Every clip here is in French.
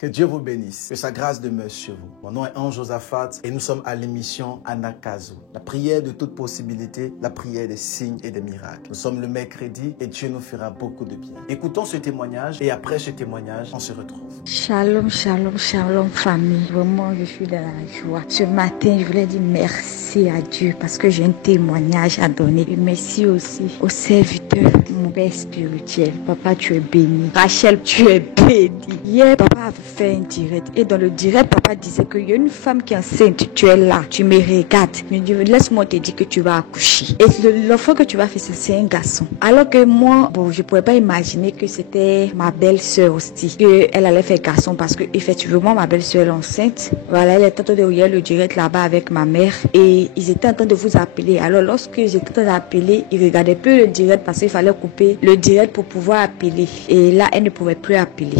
Que Dieu vous bénisse. Que sa grâce demeure sur vous. Mon nom est Ange Josaphat et nous sommes à l'émission Anakazo. La prière de toute possibilité, la prière des signes et des miracles. Nous sommes le mercredi et Dieu nous fera beaucoup de bien. Écoutons ce témoignage et après ce témoignage, on se retrouve. Shalom, shalom, shalom famille. Vraiment, je suis dans la joie. Ce matin, je voulais dire merci à Dieu parce que j'ai un témoignage à donner. Et merci aussi au serviteur de mon père spirituel. Papa, tu es béni. Rachel, tu es béni. Hier, papa avait fait un direct. Et dans le direct, papa disait qu'il y a une femme qui est enceinte. Tu es là. Tu me regardes. Je me dis, laisse-moi te dire que tu vas accoucher. Et l'enfant que tu vas faire, c'est un garçon. Alors que moi, je ne pouvais pas imaginer que c'était ma belle-sœur aussi. Qu'elle allait faire garçon parce que, effectivement, ma belle-sœur est enceinte. Voilà, elle était en train de regarder le direct là-bas avec ma mère. Et ils étaient en train de vous appeler. Alors, lorsque j'étais en train d'appeler, ils regardaient plus le direct parce qu'il fallait couper le direct pour pouvoir appeler. Et là, elle ne pouvait plus appeler.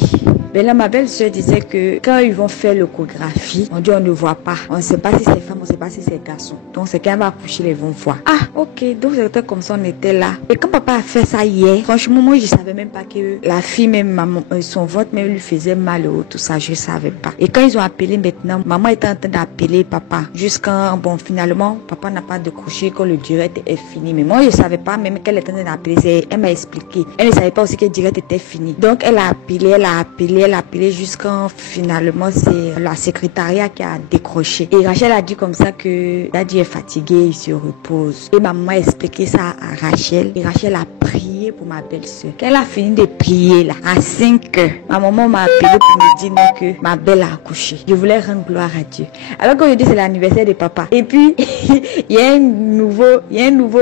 Mais là, ma belle-sœur disait que quand ils vont faire l'échographie, on dit on ne voit pas. On ne sait pas si c'est femme, on ne sait pas si c'est garçon. Donc, c'est quand elle va accoucher, ils vont voir. Ah, ok. Donc, c'était comme ça, on était là. Et quand papa a fait ça hier, franchement, moi, je ne savais même pas que la fille, même son ventre, même lui faisait mal ou tout ça. Je ne savais pas. Et quand ils ont appelé maintenant, maman était en train d'appeler papa. Jusqu'à, finalement, papa n'a pas décroché quand le direct est fini. Mais moi, je ne savais pas même qu'elle était en train d'appeler. Elle m'a expliqué. Elle ne savait pas aussi que le direct était fini. Donc, elle a appelé jusqu'à finalement c'est la secrétariat qui a décroché. Et Rachel a dit comme ça que Daddy est fatigué, il se repose. Et maman a expliqué ça à Rachel. Et Rachel a prié pour ma belle-sœur. Quand elle a fini de prier là, à 5 heures, ma maman m'a appelé pour me dire non, que ma belle a accouché. Je voulais rendre gloire à Dieu. Alors qu'aujourd'hui c'est l'anniversaire de papa. Et puis, il y a un nouveau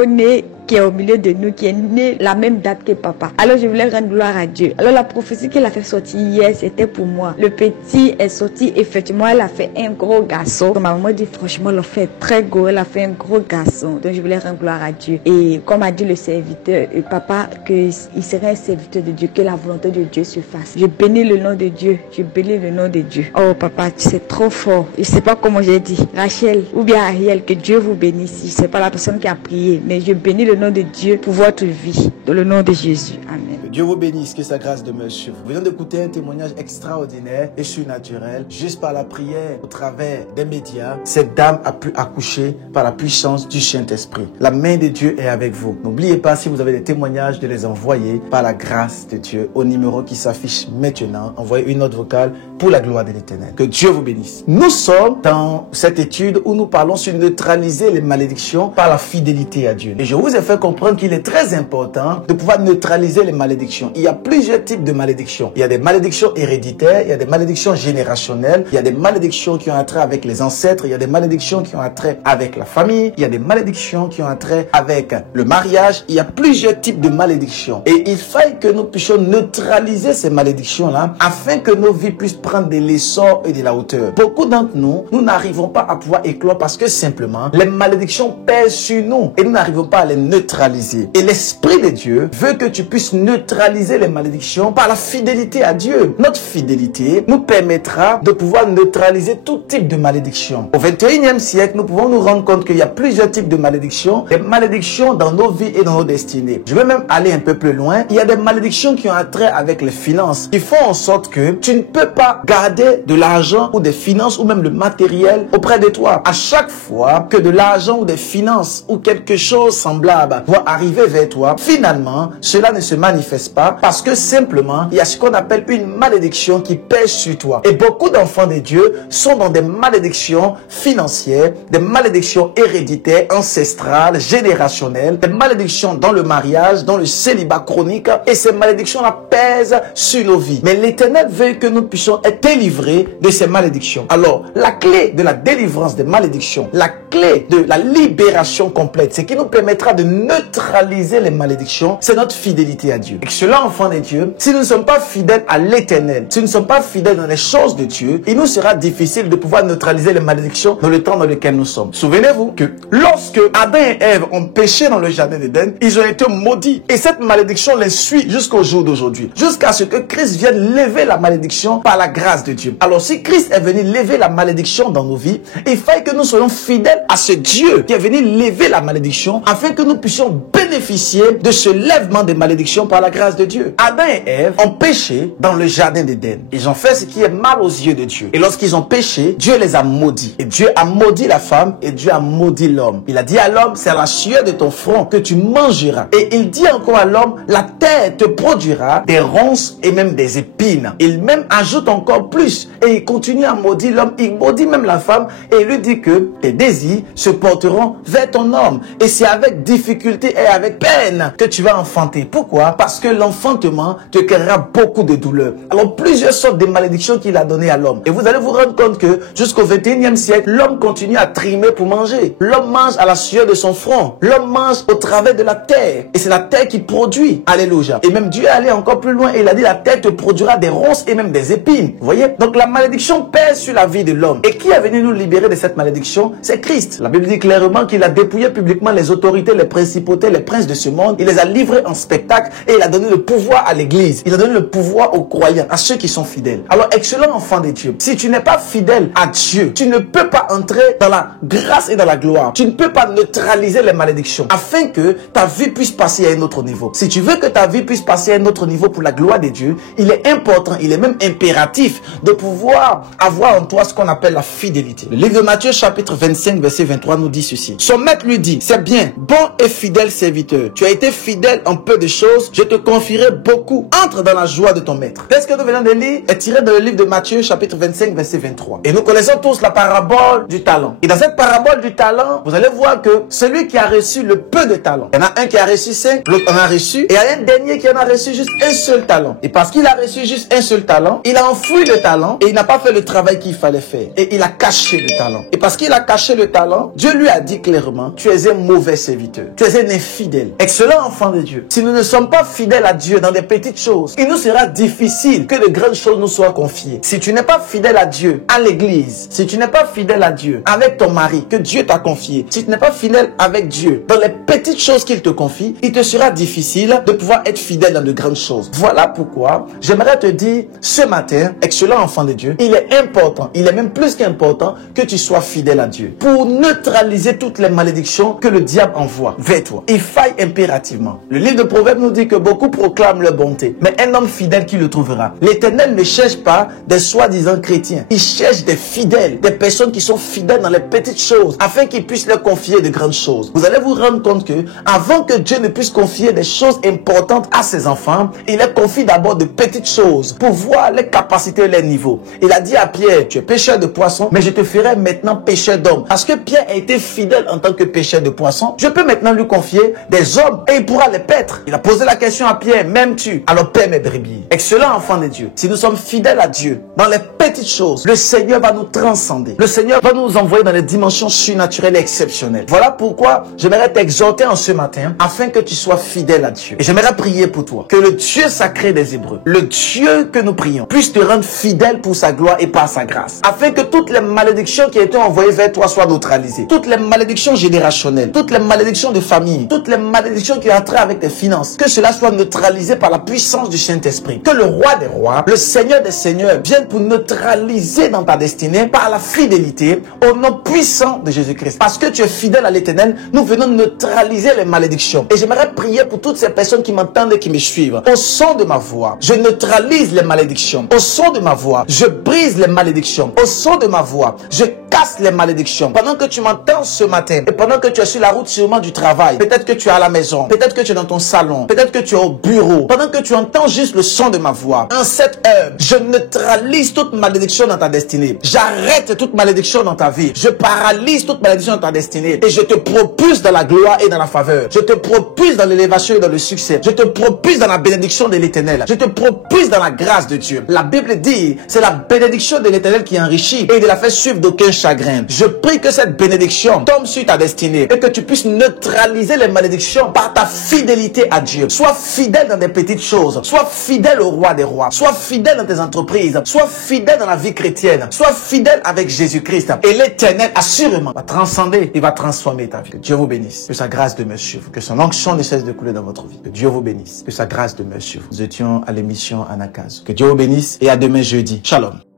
né qui est au milieu de nous, qui est né la même date que papa. Alors je voulais rendre gloire à Dieu. Alors la prophétie qu'elle a fait sortir hier, c'était pour moi. Le petit est sorti, effectivement, elle a fait un gros garçon. Donc, ma maman dit franchement, elle a fait très gros, elle a fait un gros garçon. Donc je voulais rendre gloire à Dieu. Et comme a dit le serviteur, papa, qu'il serait un serviteur de Dieu, que la volonté de Dieu se fasse. Je bénis le nom de Dieu, je bénis le nom de Dieu. Oh papa, c'est trop fort. Je sais pas comment j'ai dit. Rachel ou bien Ariel, que Dieu vous bénisse. Je sais pas la personne qui a prié, mais je bénis le nom de Dieu pour votre vie, dans le nom de Jésus. Amen. Que Dieu vous bénisse, que sa grâce demeure sur vous. Nous venons d'écouter un témoignage extraordinaire et surnaturel, juste par la prière, au travers des médias. Cette dame a pu accoucher par la puissance du Saint-Esprit. La main de Dieu est avec vous. N'oubliez pas, si vous avez des témoignages, de les envoyer par la grâce de Dieu au numéro qui s'affiche maintenant. Envoyez une note vocale pour la gloire de l'Éternel. Que Dieu vous bénisse. Nous sommes dans cette étude où nous parlons sur neutraliser les malédictions par la fidélité à Dieu. Et je vous ai fait comprendre qu'il est très important de pouvoir neutraliser les malédictions. Il y a plusieurs types de malédictions. Il y a des malédictions héréditaires, il y a des malédictions générationnelles, il y a des malédictions qui ont un trait avec les ancêtres, il y a des malédictions qui ont un trait avec la famille, il y a des malédictions qui ont un trait avec le mariage. Il y a plusieurs types de malédictions. Et il faille que nous puissions neutraliser ces malédictions-là afin que nos vies puissent prendre de l'essor et de la hauteur. Beaucoup d'entre nous, nous n'arrivons pas à pouvoir éclore parce que simplement, les malédictions pèsent sur nous et nous n'arrivons pas à les neutraliser. Et l'Esprit de Dieu veut que tu puisses neutraliser les malédictions par la fidélité à Dieu. Notre fidélité nous permettra de pouvoir neutraliser tout type de malédiction. Au 21e siècle, nous pouvons nous rendre compte qu'il y a plusieurs types de malédictions, des malédictions dans nos vies et dans nos destinées. Je vais même aller un peu plus loin. Il y a des malédictions qui ont un trait avec les finances, qui font en sorte que tu ne peux pas garder de l'argent ou des finances ou même le matériel auprès de toi. À chaque fois que de l'argent ou des finances ou quelque chose semblable va arriver vers toi, finalement, cela ne se manifeste pas parce que simplement, il y a ce qu'on appelle une malédiction qui pèse sur toi. Et beaucoup d'enfants de Dieu sont dans des malédictions financières, des malédictions héréditaires, ancestrales, générationnelles, des malédictions dans le mariage, dans le célibat chronique. Et ces malédictions-là pèsent sur nos vies. Mais l'Éternel veut que nous puissions être délivrés de ces malédictions. Alors, la clé de la délivrance des malédictions, la clé de la libération complète, ce qui nous permettra de neutraliser les malédictions, c'est notre fidélité à Dieu. Et que cela, enfants de Dieu, si nous ne sommes pas fidèles à l'Éternel, si nous ne sommes pas fidèles dans les choses de Dieu, il nous sera difficile de pouvoir neutraliser les malédictions dans le temps dans lequel nous sommes. Souvenez-vous que lorsque Adam et Ève ont péché dans le jardin d'Éden, ils ont été maudits. Et cette malédiction les suit jusqu'au jour d'aujourd'hui. Jusqu'à ce que Christ vienne lever la malédiction par la grâce de Dieu. Alors si Christ est venu lever la malédiction dans nos vies, il faut que nous soyons fidèles à ce Dieu qui est venu lever la malédiction afin que nous puissions bénéficier bénéficié de ce lèvement des malédictions par la grâce de Dieu. Adam et Ève ont péché dans le jardin d'Éden. Ils ont fait ce qui est mal aux yeux de Dieu. Et lorsqu'ils ont péché, Dieu les a maudits. Et Dieu a maudit la femme et Dieu a maudit l'homme. Il a dit à l'homme, c'est à la sueur de ton front que tu mangeras. Et il dit encore à l'homme, la terre te produira des ronces et même des épines. Il même ajoute encore plus. Et il continue à maudire l'homme. Il maudit même la femme et il lui dit que tes désirs se porteront vers ton homme. Et c'est avec difficulté et avec peine que tu vas enfanter. Pourquoi? Parce que l'enfantement te créera beaucoup de douleurs. Alors plusieurs sortes de malédictions qu'il a données à l'homme. Et vous allez vous rendre compte que jusqu'au 21e siècle, l'homme continue à trimer pour manger. L'homme mange à la sueur de son front. L'homme mange au travers de la terre. Et c'est la terre qui produit. Alléluia. Et même Dieu est allé encore plus loin et il a dit la terre te produira des ronces et même des épines. Vous voyez? Donc la malédiction pèse sur la vie de l'homme. Et qui est venu nous libérer de cette malédiction? C'est Christ. La Bible dit clairement qu'il a dépouillé publiquement les autorités, les principautés, les princes de ce monde. Il les a livrés en spectacle et il a donné le pouvoir à l'église. Il a donné le pouvoir aux croyants, à ceux qui sont fidèles. Alors, excellent enfant de Dieu, si tu n'es pas fidèle à Dieu, tu ne peux pas entrer dans la grâce et dans la gloire. Tu ne peux pas neutraliser les malédictions afin que ta vie puisse passer à un autre niveau. Si tu veux que ta vie puisse passer à un autre niveau pour la gloire de Dieu, il est important, il est même impératif de pouvoir avoir en toi ce qu'on appelle la fidélité. Le livre de Matthieu chapitre 25 verset 23 nous dit ceci. Son maître lui dit, c'est bien, bon et fidèle serviteur. Tu as été fidèle en peu de choses, je te confierai beaucoup. Entre dans la joie de ton maître. Qu'est-ce que nous venons de lire est tiré dans le livre de Matthieu chapitre 25 verset 23. Et nous connaissons tous la parabole du talent. Et dans cette parabole du talent, vous allez voir que celui qui a reçu le peu de talent, il y en a un qui a reçu 5, l'autre en a reçu, et il y a un dernier qui en a reçu juste un seul talent. Et parce qu'il a reçu juste un seul talent, il a enfoui le talent et il n'a pas fait le travail qu'il fallait faire. Et il a caché le talent. Et parce qu'il a caché le talent, Dieu lui a dit clairement, tu es un mauvais serviteur. Tu es un infidèle. Excellent enfant de Dieu. Si nous ne sommes pas fidèles à Dieu dans des petites choses, il nous sera difficile que de grandes choses nous soient confiées. Si tu n'es pas fidèle à Dieu, à l'église, si tu n'es pas fidèle à Dieu, avec ton mari, que Dieu t'a confié, si tu n'es pas fidèle avec Dieu, dans les petites choses qu'il te confie, il te sera difficile de pouvoir être fidèle dans de grandes choses. Voilà pourquoi j'aimerais te dire ce matin, excellent enfant de Dieu, il est important, il est même plus qu'important que tu sois fidèle à Dieu pour neutraliser toutes les malédictions que le diable envoie vers toi. Il faille impérativement. Le livre de Proverbes nous dit que beaucoup proclament leur bonté, mais un homme fidèle qui le trouvera. L'Éternel ne cherche pas des soi-disant chrétiens. Il cherche des fidèles, des personnes qui sont fidèles dans les petites choses, afin qu'ils puissent leur confier de grandes choses. Vous allez vous rendre compte que, avant que Dieu ne puisse confier des choses importantes à ses enfants, il leur confie d'abord de petites choses pour voir les capacités et les niveaux. Il a dit à Pierre, tu es pêcheur de poissons, mais je te ferai maintenant pêcheur d'hommes. Parce que Pierre a été fidèle en tant que pêcheur de poissons, je peux maintenant lui confier des hommes et il pourra les paître. Il a posé la question à Pierre, m'aimes-tu? Alors paie mes brebis. Excellent enfant de Dieu. Si nous sommes fidèles à Dieu, dans les petites choses, le Seigneur va nous transcender. Le Seigneur va nous envoyer dans les dimensions surnaturelles et exceptionnelles. Voilà pourquoi j'aimerais t'exhorter en ce matin, afin que tu sois fidèle à Dieu. Et j'aimerais prier pour toi. Que le Dieu sacré des Hébreux, le Dieu que nous prions, puisse te rendre fidèle pour sa gloire et par sa grâce. Afin que toutes les malédictions qui ont été envoyées vers toi soient neutralisées. Toutes les malédictions générationnelles, toutes les malédictions de famille, toutes les malédictions qui ont trait avec tes finances, que cela soit neutralisé par la puissance du Saint-Esprit. Que le roi des rois, le Seigneur des seigneurs, vienne pour neutraliser dans ta destinée par la fidélité au nom puissant de Jésus-Christ. Parce que tu es fidèle à l'Éternel, nous venons neutraliser les malédictions. Et j'aimerais prier pour toutes ces personnes qui m'entendent et qui me suivent. Au son de ma voix, je neutralise les malédictions. Au son de ma voix, je brise les malédictions. Au son de ma voix, je casse les malédictions. Pendant que tu m'entends ce matin et pendant que tu es sur la route sûrement du travail, peut-être que tu es à la maison, peut-être que tu es dans ton salon, peut-être que tu es au bureau, pendant que tu entends juste le son de ma voix, en cette heure, je neutralise toute malédiction dans ta destinée. J'arrête toute malédiction dans ta vie. Je paralyse toute malédiction dans ta destinée et je te propulse dans la gloire et dans la faveur. Je te propulse dans l'élévation et dans le succès. Je te propulse dans la bénédiction de l'Éternel. Je te propulse dans la grâce de Dieu. La Bible dit, c'est la bénédiction de l'Éternel qui enrichit et il ne la fait suivre d'aucun chagrin. Je prie que cette bénédiction tombe sur ta destinée et que tu puisses neutraliser les malédictions par ta fidélité à Dieu. Sois fidèle dans des petites choses. Sois fidèle au roi des rois. Sois fidèle dans tes entreprises. Sois fidèle dans la vie chrétienne. Sois fidèle avec Jésus-Christ. Et l'Éternel, assurément, va transcender et va transformer ta vie. Que Dieu vous bénisse. Que sa grâce demeure sur vous. Que son onction ne cesse de couler dans votre vie. Que Dieu vous bénisse. Que sa grâce demeure sur vous. Nous étions à l'émission Anakaz. Que Dieu vous bénisse et à demain jeudi. Shalom.